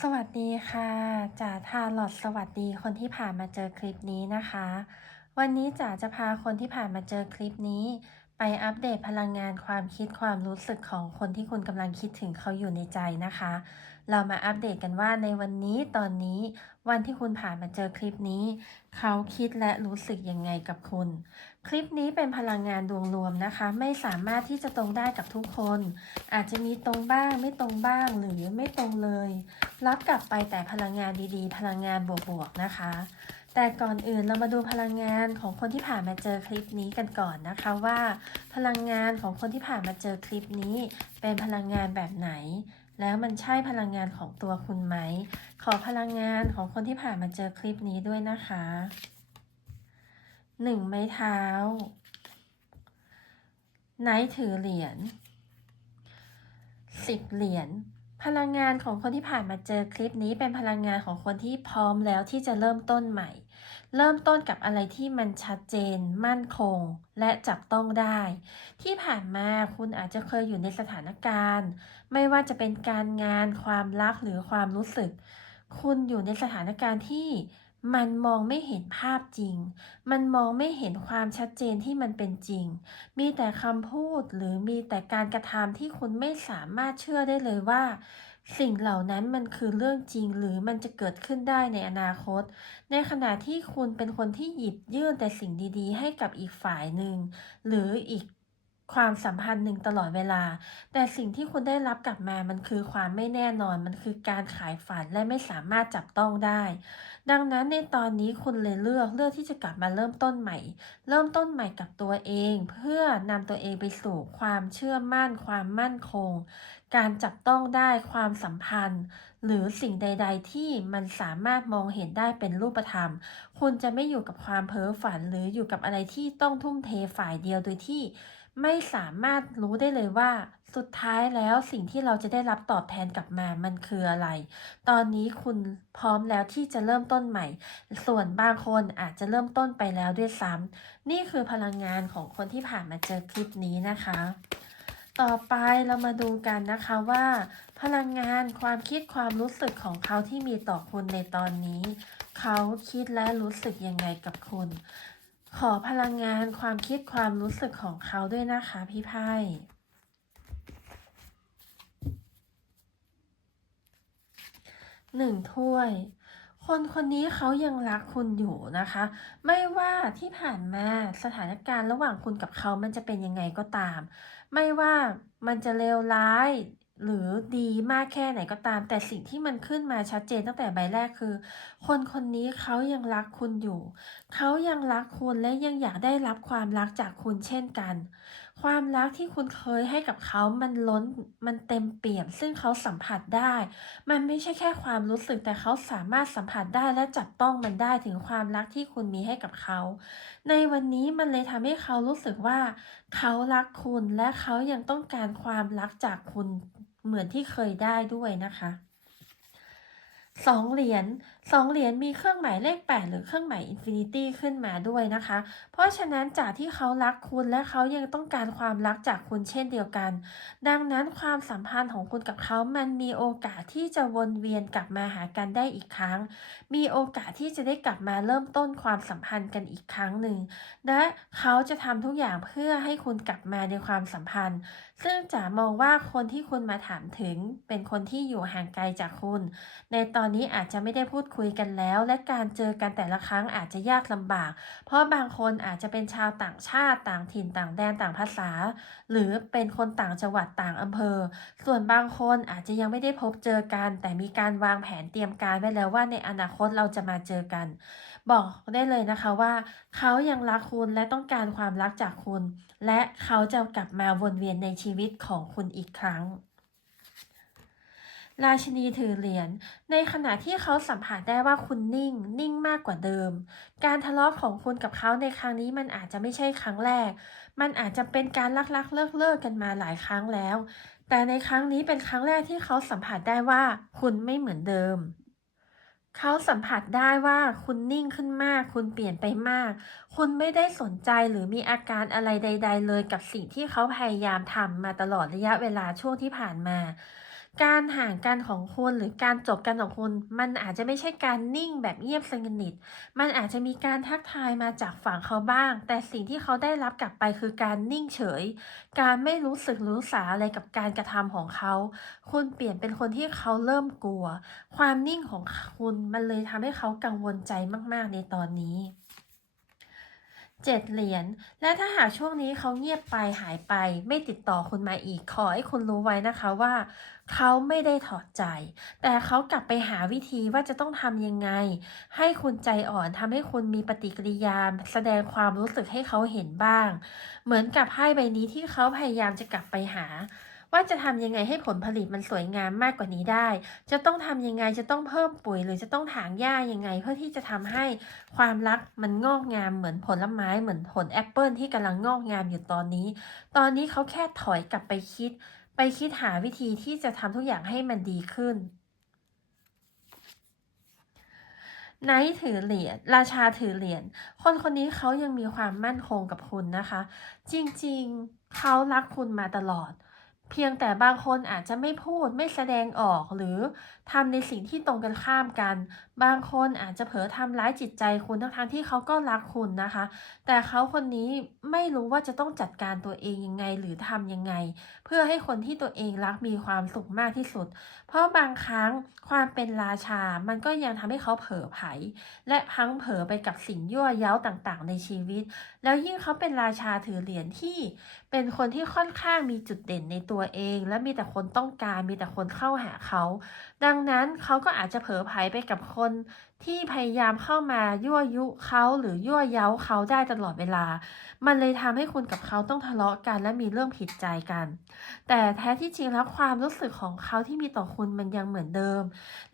สวัสดีค่ะจ๋าทาลอดสวัสดีคนที่ผ่านมาเจอคลิปนี้นะคะ วันนี้จ๋าจะพาคนที่ผ่านมาเจอคลิปนี้ ไปอัปเดตพลังงานความคิดความรู้สึกของคนที่คุณกำลังคิดถึงเขาอยู่ในใจนะคะ เรามาอัปเดตกันว่าในวันนี้ตอนนี้วันที่คุณผ่านมาเจอคลิปนี้ เขาคิดและรู้สึกยังไงกับคุณ คลิปนี้เป็นพลังงานดวงรวมนะคะ ไม่สามารถที่จะตรงได้กับทุกคน อาจจะมีตรงบ้างไม่ตรงบ้างหรือไม่ตรงเลย รับกลับไปแต่พลังงานดีๆ พลังงานบวกๆนะคะ แต่ก่อนอื่นเรามาดูพลังงานของคนที่ผ่านมาเจอคลิปนี้กันก่อนนะคะว่า พลังงานของคนที่ผ่านมาเจอคลิปนี้ เป็นพลังงานแบบไหน แล้วมันใช่พลังงานของตัวคุณไหม ขอพลังงานของคนที่ผ่านมาเจอคลิปนี้ด้วยนะคะหนึ่งไม้เท้า ไนท์ถือเหรียญสิบเหรียญพลังงานของคนที่ผ่านมาเจอคลิปนี้เป็นพลังงานของคนที่พร้อมแล้วที่จะเริ่มต้นใหม่ เริ่มต้นกับอะไรที่มันชัดเจน มั่นคง และจับต้องได้ ที่ผ่านมาคุณอาจจะเคยอยู่ในสถานการณ์ ไม่ว่าจะเป็นการงานความรักหรือความรู้สึก คุณอยู่ในสถานการณ์ที่มันมองไม่เห็นภาพจริง มันมองไม่เห็นความชัดเจนที่มันเป็นจริง มีแต่คำพูดหรือมีแต่การกระทำที่คุณไม่สามารถเชื่อได้เลยว่า สิ่งเหล่านั้นมันคือเรื่องจริงหรือมันจะเกิดขึ้นได้ในอนาคต ในขณะที่คุณเป็นคนที่หยิบยื่นแต่สิ่งดีๆ ให้กับอีกฝ่ายหนึ่ง หรืออีก ความสัมพันธ์หนึ่งตลอดเวลา แต่สิ่งที่คุณได้รับกลับมามันคือความไม่แน่นอน มันคือการขายฝันและไม่สามารถจับต้องได้ ดังนั้นในตอนนี้คุณเลยเลือกเลือกที่จะกลับมาเริ่มต้นใหม่ เริ่มต้นใหม่กับตัวเอง เพื่อนำตัวเองไปสู่ความเชื่อมั่น ความมั่นคง การจับต้องได้ความสัมพันธ์ หรือสิ่งใด ๆ ที่มันสามารถมองเห็นได้เป็นรูปธรรม คุณจะไม่อยู่กับความเพ้อฝันหรืออยู่กับอะไรที่ต้องทุ่มเทฝ่ายเดียวโดยที่ ไม่สามารถรู้ได้เลยว่า สุดท้ายแล้วสิ่งที่เราจะได้รับตอบแทนกลับมามันคืออะไร ตอนนี้คุณพร้อมแล้วที่จะเริ่มต้นใหม่ ส่วนบางคนอาจจะเริ่มต้นไปแล้วด้วยซ้ำนี่คือพลังงานของคนที่ผ่านมาเจอคลิปนี้นะคะ ต่อไปเรามาดูกันนะคะว่า พลังงานความคิดความรู้สึกของเขาที่มีต่อคุณในตอนนี้ เขาคิดและรู้สึกยังไงกับคุณ ขอพลังงานความคิดความรู้สึกของเขาด้วยนะคะพี่ไพ่หนึ่งถ้วย คนคนนี้เขายังรักคุณอยู่นะคะ ไม่ว่าที่ผ่านมาสถานการณ์ระหว่างคุณกับเขามันจะเป็นยังไงก็ตาม ไม่ว่ามันจะเลวร้าย หรือดีมากแค่ไหนก็ตาม แต่สิ่งที่มันขึ้นมาชัดเจนตั้งแต่ใบแรกคือ คนคนนี้เขายังรักคุณอยู่ เขายังรักคุณและยังอยากได้รับความรักจากคุณเช่นกัน ความรักที่คุณเคยให้กับเขามันล้นมันเต็มเปี่ยม ซึ่งเขาสัมผัสได้ มันไม่ใช่แค่ความรู้สึกแต่เขาสามารถสัมผัสได้และจับต้องมันได้ถึงความรักที่คุณมีให้กับเขา ในวันนี้มันเลยทำให้เขารู้สึกว่า เขารักคุณและเขายังต้องการความรักจากคุณ เหมือนที่เคยได้ด้วยนะคะสองเหรียญ สองเหรียญมีเครื่องหมายเลข 8 หรือเครื่องหมายอินฟินิตี้ขึ้นมาด้วยนะคะ เพราะฉะนั้นจากที่เขารักคุณและเขายังต้องการความรักจากคุณเช่นเดียวกัน ดังนั้นความสัมพันธ์ของคุณกับเขามันมีโอกาสที่จะวนเวียนกลับมาหากันได้อีกครั้ง มีโอกาสที่จะได้กลับมาเริ่มต้นความสัมพันธ์กันอีกครั้งหนึ่ง และเขาจะทำทุกอย่างเพื่อให้คุณกลับมาในความสัมพันธ์ ซึ่งจ๋ามองว่าคนที่คุณมาถามถึง เป็นคนที่อยู่ห่างไกลจากคุณ ในตอนนี้อาจจะไม่ได้พูดคุยุยกันแล้ว และการเจอกันแต่ละครั้งอาจจะยากลำบาก เพราะบางคนอาจจะเป็นชาวต่างชาติต่างถิ่นต่างแดนต่างภาษา หรือเป็นคนต่างจังหวัดต่างอำเภอ ส่วนบางคนอาจจะยังไม่ได้พบเจอกัน แต่มีการวางแผนเตรียมการไว้แล้วว่าในอนาคตเราจะมาเจอกัน บอกได้เลยนะคะว่า เขายังรักคุณและต้องการความรักจากคุณ และเขาจะกลับมาวนเวียนในชีวิตของคุณอีกครั้ง ราชินีถือเหรียญ ในขณะที่เขาสัมผัสได้ว่าคุณนิ่ง นิ่งมากกว่าเดิม การทะเลาะของคุณกับเขาในครั้งนี้มันอาจจะไม่ใช่ครั้งแรก มันอาจจะเป็นการลักลักเลิกเลิกกันมาหลายครั้งแล้ว แต่ในครั้งนี้เป็นครั้งแรกที่เขาสัมผัสได้ว่าคุณไม่เหมือนเดิมเขาสัมผัสได้ว่าคุณนิ่งขึ้นมาก คุณเปลี่ยนไปมาก คุณไม่ได้สนใจหรือมีอาการอะไรใด ๆ เลยกับสิ่งที่เขาพยายามทำมาตลอดระยะเวลาช่วงที่ผ่านมา การห่างกันของคุณหรือการจบกันของคุณมันอาจจะไม่ใช่การนิ่งแบบเงียบสนิทมันอาจจะมีการทักทายมาจากฝั่งเขาบ้าง แต่สิ่งที่เขาได้รับกลับไปคือการนิ่งเฉย การไม่รู้สึกรู้สาอะไรกับการกระทำของเขา คุณเปลี่ยนเป็นคนที่เขาเริ่มกลัว ความนิ่งของคุณมันเลยทำให้เขากังวลใจมาก ๆ ในตอนนี้ เจ็ดเหรียญ และถ้าหากช่วงนี้เขาเงียบไปหายไป ไม่ติดต่อคุณมาอีก ขอให้คุณรู้ไว้นะคะว่า เขาไม่ได้ถอดใจ แต่เขากลับไปหาวิธีว่าจะต้องทำยังไง ให้คุณใจอ่อนทำให้คุณมีปฏิกิริยาแสดงความรู้สึกให้เขาเห็นบ้าง เหมือนกับไพ่ใบนี้ที่เขาพยายามจะกลับไปหา ว่าจะทำยังไงให้ผลผลิตมันสวยงามมากกว่านี้ได้ จะต้องทำยังไงจะต้องเพิ่มปุ๋ย หรือจะต้องถางหญ้ายังไง เพื่อที่จะทำให้ความรักมันงอกงามเหมือนผลไม้เหมือนผลแอปเปิลที่กำลังงอกงามอยู่ตอนนี้ ตอนนี้เขาแค่ถอยกลับไปคิด ไปคิดหาวิธีที่จะทำทุกอย่างให้มันดีขึ้นไนท์ถือเหรียญราชาถือเหรียญคนคนนี้เขายังมีความมั่นคงกับคุณนะคะ จริงๆ เขารักคุณมาตลอด เพียงแต่บางคนอาจจะไม่พูดไม่แสดงออกหรือ ทำในสิ่งที่ตรงกันข้ามกัน บางคนอาจจะเผลอทำร้ายจิตใจคุณทั้งๆที่เขาก็รักคุณนะคะ แต่เขาคนนี้ไม่รู้ว่าจะต้องจัดการตัวเองยังไงหรือทำยังไง เพื่อให้คนที่ตัวเองรักมีความสุขมากที่สุด เพราะบางครั้งความเป็นราชา มันก็ยังทำให้เขาเผลอไผและพังเผลอไปกับสิ่งยั่วเย้าต่างๆ ในชีวิต แล้วยิ่งเขาเป็นราชาถือเหรียญที่เป็นคนที่ค่อนข้างมีจุดเด่นในตัวเอง และมีแต่คนต้องการมีแต่คนเข้าหาเขา ดังงนั้นเขาก็อาจจะเผลอไผลไปกับคนที่พยายามเข้ามายั่วยุเขาหรือยั่วเย้าเขาได้ตลอดเวลา มันเลยทำให้คุณกับเขาต้องทะเลาะกันและมีเรื่องผิดใจกัน แต่แท้ที่จริงแล้วความรู้สึกของเขาที่มีต่อคุณมันยังเหมือนเดิม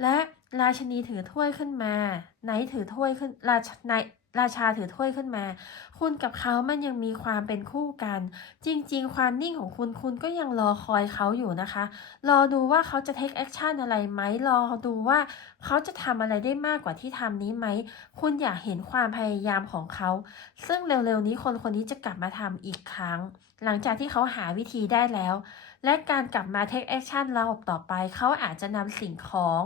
และราชนีถือถ้วยขึ้นมาไนถือถ้วยขึ้นราชนาย ราชาถือถ้วยขึ้นมา คุณกับเขามันยังมีความเป็นคู่กัน จริง ๆ ความนิ่งของคุณคุณก็ยังรอคอยเขาอยู่นะคะ รอดูว่าเขาจะ take action อะไรไหมรอดูว่าเขาจะทำอะไรได้มากกว่าที่ทำนี้ไหม คุณอยากเห็นความพยายามของเขา ซึ่งเร็วๆนี้คนคนนี้จะกลับมาทำอีกครั้ง หลังจากที่เขาหาวิธีได้แล้ว และการกลับมา take action รอบต่อไป เขาอาจจะนำสิ่งของ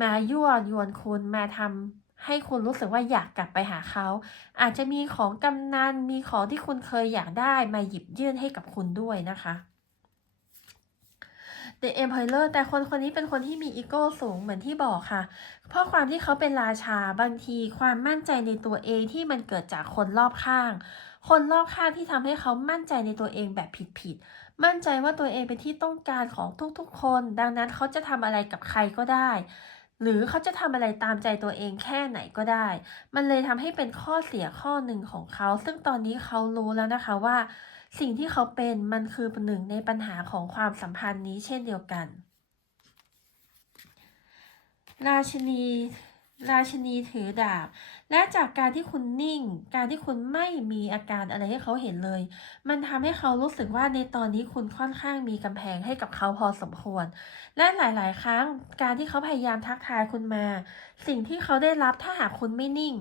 มายั่วยวนคุณมาทำ ให้คุณรู้สึกว่าอยากกลับไปหาเขา อาจจะมีของกำนันมีของที่คุณเคยอยากได้มาหยิบยื่นให้กับคุณด้วยนะคะ The Emperor แต่คนคนนี้เป็นคนที่มีอีโก้สูงเหมือนที่บอกค่ะ เพราะความที่เขาเป็นราชาบางทีความมั่นใจในตัวเองที่มันเกิดจากคนรอบข้าง คนรอบข้างที่ทำให้เขามั่นใจในตัวเองแบบผิดๆมั่นใจว่าตัวเองเป็นที่ต้องการของทุกๆคน ดังนั้นเขาจะทำอะไรกับใครก็ได้ หรือเขาจะทำอะไรตามใจตัวเองแค่ไหนก็ได้ มันเลยทำให้เป็นข้อเสียข้อหนึ่งของเขา ซึ่งตอนนี้เขารู้แล้วนะคะว่า สิ่งที่เขาเป็นมันคือหนึ่งในปัญหาของความสัมพันธ์นี้เช่นเดียวกัน ราชินี ราชินีถือดาบ และจากการที่คุณนิ่ง การที่คุณไม่มีอาการอะไรให้เขาเห็นเลย มันทำให้เขารู้สึกว่าในตอนนี้คุณค่อนข้างมีกำแพงให้กับเขาพอสมควร และหลาย ๆ ครั้งการที่เขาพยายามทักทายคุณมา สิ่งที่เขาได้รับถ้าหากคุณไม่นิ่ง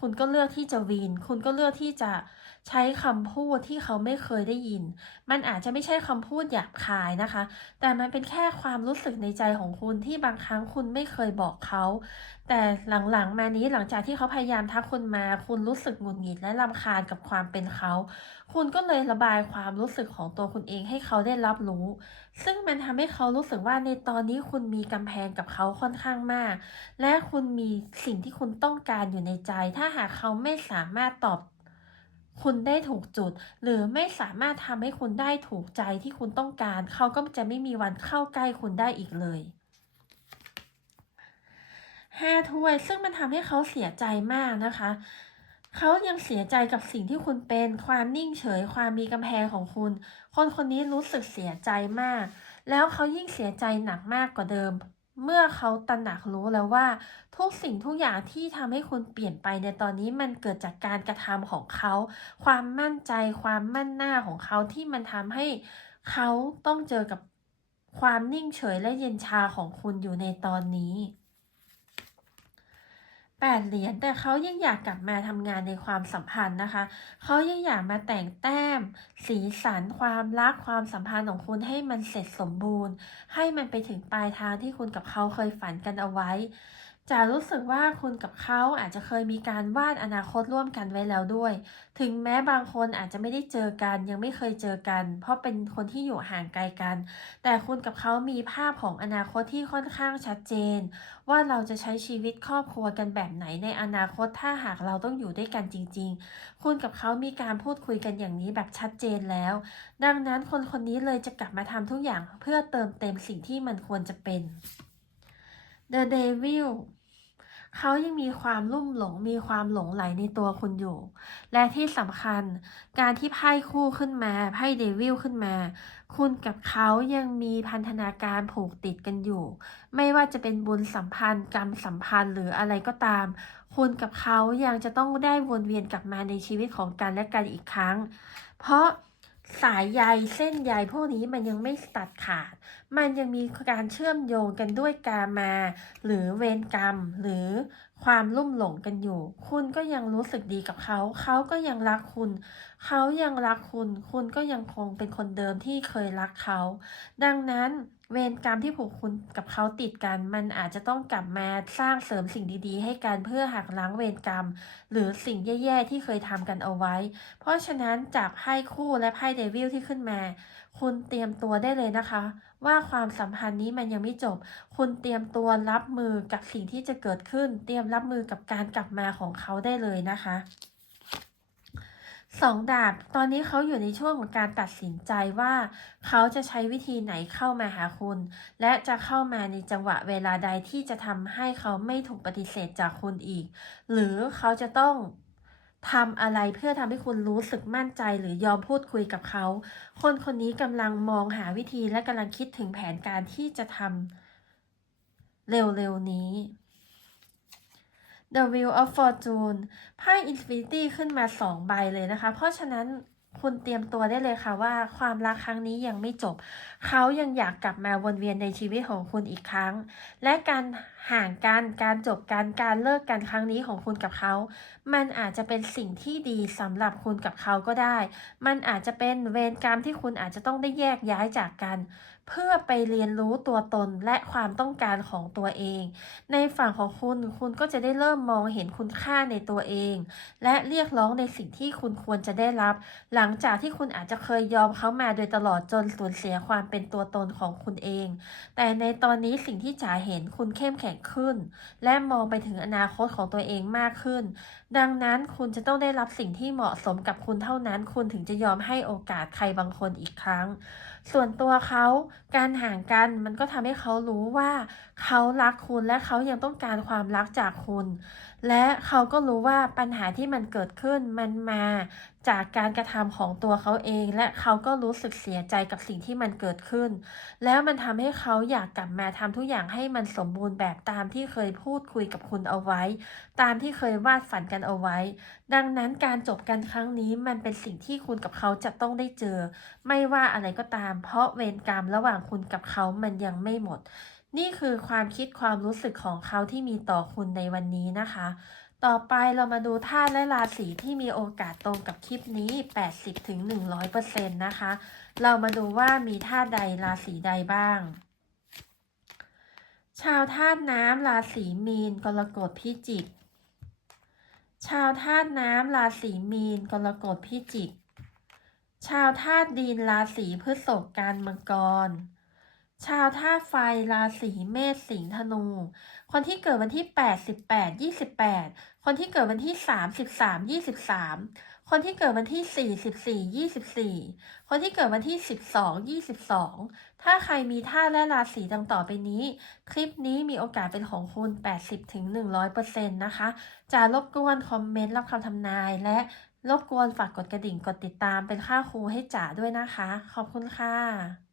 คุณก็เลือกที่จะวีน คุณก็เลือกที่จะใช้คำพูดที่เขาไม่เคยได้ยิน มันอาจจะไม่ใช่คำพูดหยาบคายนะคะ แต่มันเป็นแค่ความรู้สึกในใจของคุณที่บางครั้งคุณไม่เคยบอกเขา แต่หลังๆ มานี้หลังจากที่เขาพยายามทักคุณมา คุณรู้สึกหงุดหงิดและรำคาญกับความเป็นเขา คุณก็เลยระบายความรู้สึกของตัวคุณเองให้เขาได้รับรู้ ซึ่งมันทำให้เขารู้สึกว่าในตอนนี้คุณมีกำแพงกับเขาค่อนข้างมาก และคุณมีสิ่งที่คุณต้องการอยู่ในใจ ถ้าหากเขาไม่สามารถตอบคุณได้ถูกจุด หรือไม่สามารถทำให้คุณได้ถูกใจที่คุณต้องการ เขาก็จะไม่มีวันเข้าใกล้คุณได้อีกเลยห้าถ้วยซึ่งมันทำให้เขาเสียใจมากนะคะ เขายังเสียใจกับสิ่งที่คุณเป็น ความนิ่งเฉย ความมีกำแพงของคุณ คนคนนี้รู้สึกเสียใจมาก แล้วเขายิ่งเสียใจหนักมากกว่าเดิม เมื่อเขาตระหนักรู้แล้วว่า ทุกสิ่งทุกอย่างที่ทำให้คุณเปลี่ยนไปในตอนนี้มันเกิดจากการกระทำของเขา ความมั่นใจ ความมั่นหน้าของเขาที่มันทำให้เขาต้องเจอกับความนิ่งเฉยและเย็นชาของคุณอยู่ในตอนนี้ แปแปดเหรียญแต่เขายังอยากกลับมาทำงานในความสัมพันธ์นะคะ เขายังอยากมาแต่งแต้ม สีสันความรักความสัมพันธ์ของคุณให้มันเสร็จสมบูรณ์ ให้มันไปถึงปลายทางที่คุณกับเขาเคยฝันกันเอาไว้ จะรู้สึกว่าคุณกับเขาอาจจะเคยมีการวาดอนาคตร่วมกันไว้แล้วด้วย ถึงแม้บางคนอาจจะไม่ได้เจอกัน ยังไม่เคยเจอกัน เพราะเป็นคนที่อยู่ห่างไกลกัน แต่คุณกับเขามีภาพของอนาคตที่ค่อนข้างชัดเจน ว่าเราจะใช้ชีวิตครอบครัวกันแบบไหนในอนาคตถ้าหากเราต้องอยู่ด้วยกันจริง ๆ คุณกับเขามีการพูดคุยกันอย่างนี้แบบชัดเจนแล้ว ดังนั้นคนคนนี้เลยจะกลับมาทำทุกอย่างเพื่อเติมเต็มสิ่งที่มันควรจะเป็น The Devil เขายังมีความลุ่มหลงมีความหลงไหลในตัวคุณอยู่ และที่สำคัญ การที่ไพ่คู่ขึ้นมาไพ่เดวิลขึ้นมา คุณกับเขายังมีพันธนาการผูกติดกันอยู่ ไม่ว่าจะเป็นบุญสัมพันธ์ กรรมสัมพันธ์หรืออะไรก็ตาม คุณกับเขายังจะต้องได้วนเวียนกลับมาในชีวิตของกันและกันอีกครั้ง เพราะ สายใยเส้นใยพวกนี้มันยังไม่ตัดขาด มันยังมีการเชื่อมโยงกันด้วยกามา หรือเวรกรรม หรือความลุ่มหลงกันอยู่ คุณก็ยังรู้สึกดีกับเขา เขาก็ยังรักคุณ เขายังรักคุณ คุณก็ยังคงเป็นคนเดิมที่เคยรักเขา ดังนั้น เวรกรรมที่ผูกคุณกับเขาติดกัน มันอาจจะต้องกลับมาสร้างเสริมสิ่งดีๆ ให้กันเพื่อหักล้างเวรกรรม หรือสิ่งแย่ๆที่เคยทำกันเอาไว้ เพราะฉะนั้นจากไพ่คู่และไพ่เดวิลที่ขึ้นมา คุณเตรียมตัวได้เลยนะคะ ว่าความสัมพันธ์นี้มันยังไม่จบ คุณเตรียมตัวรับมือกับสิ่งที่จะเกิดขึ้น เตรียมรับมือกับการกลับมาของเขาได้เลยนะคะ สองดาบตอนนี้เขาอยู่ในช่วงของการตัดสินใจว่า เขาจะใช้วิธีไหนเข้ามาหาคุณ และจะเข้ามาในจังหวะเวลาใดที่จะทำให้เขาไม่ถูกปฏิเสธจากคุณอีก หรือเขาจะต้องทำอะไรเพื่อทำให้คุณรู้สึกมั่นใจหรือยอมพูดคุยกับเขา คนคนนี้กำลังมองหาวิธีและกำลังคิดถึงแผนการที่จะทำเร็วๆนี้ The Wheel of Fortune ไพ่ Infinity ขึ้นมา 2 ใบเลยนะคะ เพราะฉะนั้นคุณเตรียมตัวได้เลยค่ะว่าความรักครั้งนี้ยังไม่จบ เขายังอยากกลับมาวนเวียนในชีวิตของคุณอีกครั้ง และการห่างกันการจบกันการเลิกกันครั้งนี้ของคุณกับเขา มันอาจจะเป็นสิ่งที่ดีสำหรับคุณกับเขาก็ได้ มันอาจจะเป็นเวรกรรมที่คุณอาจจะต้องได้แยกย้ายจากกัน เพื่อไปเรียนรู้ตัวตนและความต้องการของตัวเอง ในฝั่งของคุณคุณก็จะได้เริ่มมองเห็นคุณค่าในตัวเอง และเรียกร้องในสิ่งที่คุณควรจะได้รับ หลังจากที่คุณอาจจะเคยยอมเขามาโดยตลอดจนสูญเสียความเป็นตัวตนของคุณเอง แต่ในตอนนี้สิ่งที่จ๋าเห็นคุณเข้มแข็งขึ้น และมองไปถึงอนาคตของตัวเองมากขึ้น ดังนั้นคุณจะต้องได้รับสิ่งที่เหมาะสมกับคุณเท่านั้น คุณถึงจะยอมให้โอกาสใครบางคนอีกครั้ง ส่วนตัวเขาการห่างกันมันก็ทำให้เขารู้ว่าเขารักคุณและเขายังต้องการความรักจากคุณ และเขาก็รู้ว่าปัญหาที่มันเกิดขึ้นมันมาจากการกระทำของตัวเขาเอง และเขาก็รู้สึกเสียใจกับสิ่งที่มันเกิดขึ้น แล้วมันทำให้เขาอยากกลับมาทำทุกอย่างให้มันสมบูรณ์แบบตามที่เคยพูดคุยกับคุณเอาไว้ ตามที่เคยวาดฝันกันเอาไว้ ดังนั้นการจบกันครั้งนี้มันเป็นสิ่งที่คุณกับเขาจะต้องได้เจอ ไม่ว่าอะไรก็ตาม เพราะเวรกรรมระหว่างคุณกับเขามันยังไม่หมด นี่คือความคิดความรู้สึกของเขาที่มีต่อคุณในวันนี้นะคะ ต่อไปเรามาดูธาตุและราศีที่มีโอกาสตรงกับคลิปนี้ 80-100%นะคะ เรามาดูว่ามีธาตุใดราศีใดบ้าง ชาวธาตุน้ำราศีมีน กรกฎพิจิก ชาวธาตุน้ำราศีมีน กรกฎพิจิก ชาวธาตุดินราศีพฤษภกันมังกร ชาวธาตุไฟราศีเมษสิงห์ธนู คนที่เกิดวันที่ 8 18 28 คนที่เกิดวันที่33 23 คนที่เกิดวันที่44 24 คนที่เกิดวันที่ 12 22 ถ้าใครมีธาตุและราศีดังต่อไปนี้ คลิปนี้มีโอกาสเป็นของคุณ 80-100%นะคะ จะรบกวนคอมเมนต์รับคำทำนายและรบกวนฝากกดกระดิ่งกดติดตามเป็นค่าครูให้จ๋าด้วยนะคะ ขอบคุณค่ะ